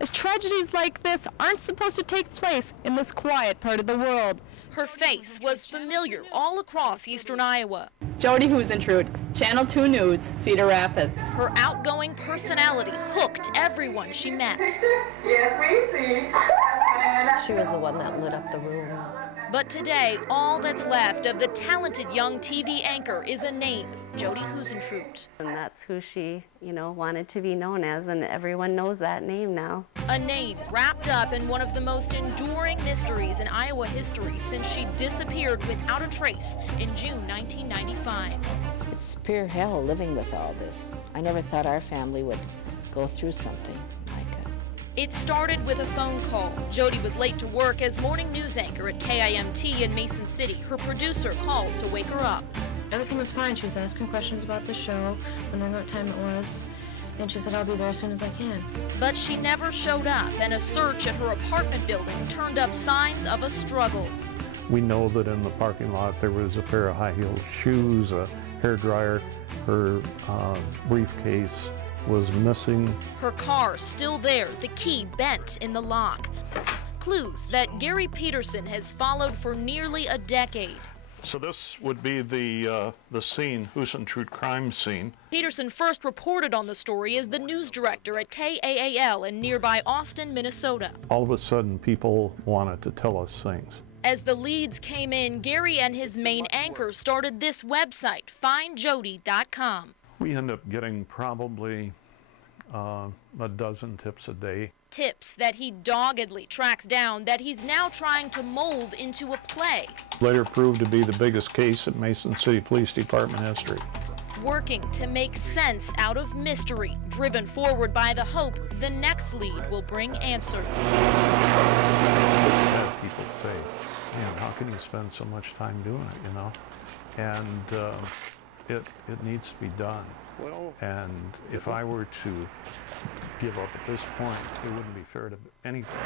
as tragedies like this aren't supposed to take place in this quiet part of the world. Her face was familiar all across eastern Iowa. Jodi Huisentruit, Channel 2 News, Cedar Rapids. Her outgoing personality hooked everyone she met. Yes, we see. She was the one that lit up the room. But today, all that's left of the talented young TV anchor is a name, Jodi Huisentruit. And that's who she, wanted to be known as, and everyone knows that name now. A name wrapped up in one of the most enduring mysteries in Iowa history since she disappeared without a trace in June 1995. It's pure hell living with all this. I never thought our family would go through something like it. It started with a phone call. Jodi was late to work as morning news anchor at KIMT in Mason City. Her producer called to wake her up. Everything was fine. She was asking questions about the show, wondering what time it was, and she said, I'll be there as soon as I can. But she never showed up, and a search at her apartment building turned up signs of a struggle. We know that in the parking lot there was a pair of high-heeled shoes, a hairdryer, her briefcase was missing. Her car still there, the key bent in the lock. Clues that Gary Peterson has followed for nearly a decade. So this would be the scene, Huisentruit crime scene. Peterson first reported on the story as the news director at KAAL in nearby Austin, Minnesota. All of a sudden, people wanted to tell us things. As the leads came in, Gary and his main anchor started this website, findjodi.com. We end up getting probably a dozen tips a day. Tips that he doggedly tracks down that he's now trying to mold into a play. Later proved to be the biggest case in Mason City Police Department history. Working to make sense out of mystery, driven forward by the hope the next lead will bring answers. I've had people say, how can you spend so much time doing it, And it needs to be done. And if I were to give up at this point, it wouldn't be fair to anything.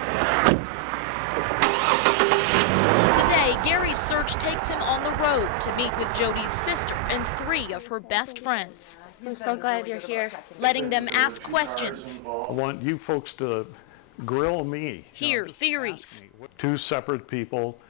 Today, Gary's search takes him on the road to meet with Jodi's sister and 3 of her best friends. I'm so glad you're here. Letting them ask questions. I want you folks to grill me. Hear theories. 2 separate people.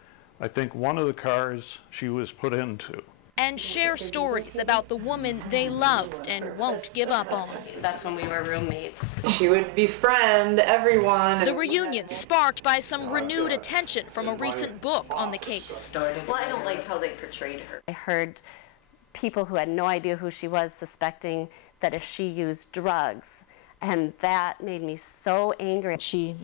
I think one of the cars she was put into. And share stories about the woman they loved and won't give up on. That's when we were roommates. She would befriend everyone. The reunion sparked by some renewed attention from a recent book on the case. Well, I don't like how they portrayed her. I heard people who had no idea who she was suspecting that if she used drugs, and that made me so angry. She,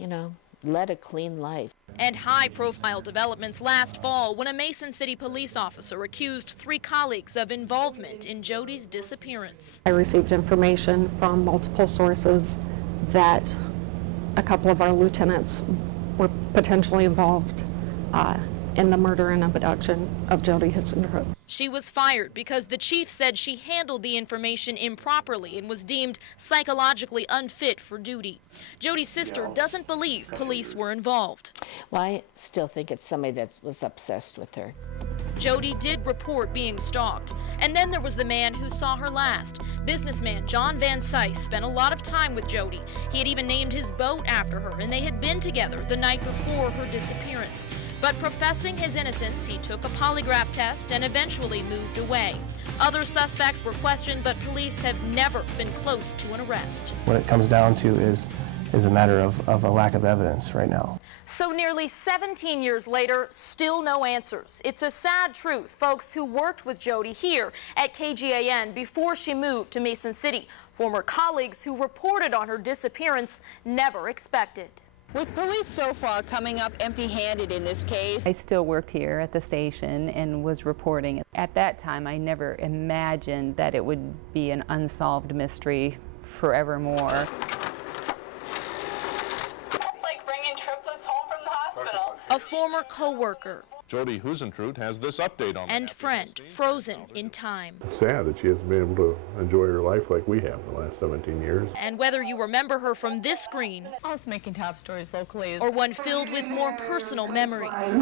led a clean life. And high-profile developments last fall when a Mason City police officer accused 3 colleagues of involvement in Jodi's disappearance. I received information from multiple sources that a couple of our lieutenants were potentially involved in the murder and abduction of Jodi Huisentruit. She was fired because the chief said she handled the information improperly and was deemed psychologically unfit for duty. Jodi's sister doesn't believe police were involved. Well, I still think it's somebody that was obsessed with her. Jodi did report being stalked. And then there was the man who saw her last. Businessman John Van Sice spent a lot of time with Jodi. He had even named his boat after her, and they had been together the night before her disappearance. But professing his innocence, he took a polygraph test and eventually moved away. Other suspects were questioned, but police have never been close to an arrest. What it comes down to is a matter of a lack of evidence right now. So nearly 17 years later, still no answers. It's a sad truth. Folks who worked with Jodi here at KGAN before she moved to Mason City, former colleagues who reported on her disappearance, never expected. With police so far coming up empty-handed in this case. I still worked here at the station and was reporting. At that time, I never imagined that it would be an unsolved mystery forevermore. A former co-worker. Jodi Huisentruit has this update on and friend frozen in time. It's sad that she hasn't been able to enjoy her life like we have the last 17 years. And whether you remember her from this screen, I was making top stories locally, or one filled with more personal memories,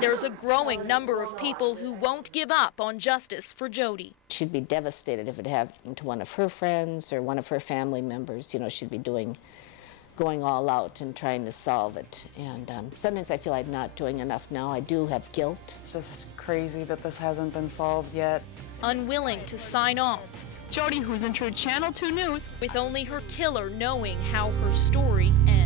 there's a growing number of people who won't give up on justice for Jodi. She'd be devastated if it happened to one of her friends or one of her family members. She'd be doing going all out and trying to solve it. And sometimes I feel I'm not doing enough now. I do have guilt. It's just crazy that this hasn't been solved yet. Unwilling to sign off. Jodi Huisentruit, Channel 2 News. With only her killer knowing how her story ends.